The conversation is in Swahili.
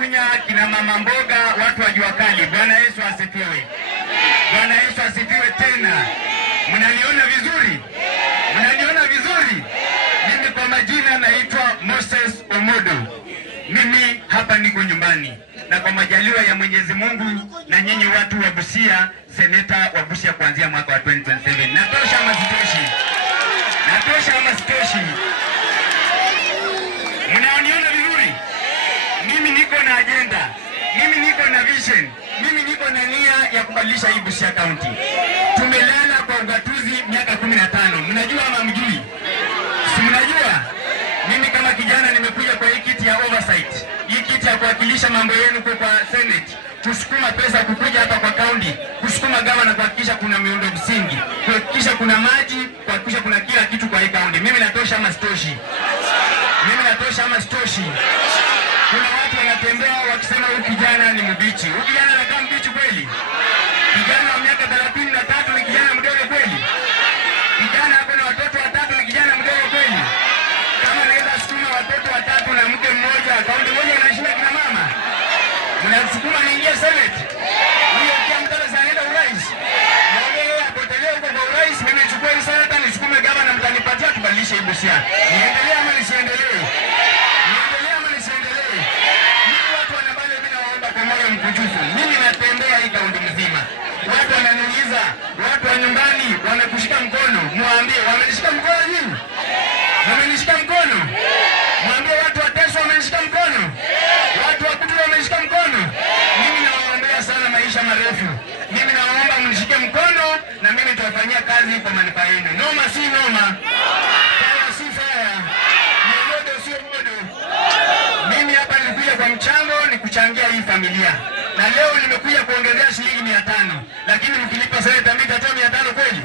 Wakunya, kina mama mboga, watu wa jua kali. Bwana Yesu asifiwe. Bwana Yesu asifiwe tena. Mnaniona vizuri? Mnaniona vizuri? Mimi kwa majina naitwa Moses Omodo. Mimi hapa niko nyumbani. Na kwa majaliwa ya Mwenyezi Mungu na nyinyi watu wa Busia, seneta wa Busia kuanzia mwaka wa 2027. Natosha ama sitoshi? Natosha ama sitoshi? Mnaoniona vizuri? Mimi niko na agenda. Mimi niko na vision. Mimi niko na nia ya kubadilisha hii Busia County. Tumelala kwa ugatuzi miaka 15. Mnajua ama mjui? Si mnajua? Mimi kama kijana nimekuja kwa hii kiti ya oversight. Hii kiti ya kuwakilisha mambo yenu kwa Senate. Kusukuma pesa kukuja hapa kwa county. Kusukuma gavana kuhakikisha kuna miundo msingi. Kuhakikisha kuna maji, kuhakikisha kuna kila kitu kwa hii county. Mimi natosha ama sitoshi? Mimi natosha ama sitoshi? Kuna watu wanatembea wakisema huyu kijana ni mbichi. Huyu kijana anakaa mbichi kweli? Kijana wa miaka 33 ni kijana mdogo kweli? Kijana hapo na watoto 3 ni kijana mdogo kweli? Kama naweza sukuma watoto 3 na mke mmoja, kaunti moja inashinda kina mama. Mnasukuma niingie Senate. Huyo kia mtara anaenda urais. Naomba yeye apotelee huko kwa urais, mimi nichukue hii senata nisukume gavana mtanipatia tubadilishe hii Busia. Niendelee ama nisiendelee? Niendelee ama nisiendelee? Mimi watu wanabale mimi nawaomba kwa moyo mkunjufu. Mimi natembea hii kaunti mzima. Watu wananiuliza, watu wa nyumbani wanakushika mkono. Muambie wamenishika mkono nini? Wamenishika mkono? Mwambie watu wa Teso wamenishika mkono? Watu wa Kutu wamenishika mkono? Mimi nawaombea sana maisha marefu. Mimi nawaomba mnishike mkono na mimi nitawafanyia kazi kwa manufaa yenu. Noma si noma. Faya si faya. Modo sio modo. Mimi hapa nilikuja kwa mchango ni kuchangia hii familia. Na leo nimekuja kuongezea shilingi 500. Lakini mkilipa seneta mimi nitatoa 500 kweli?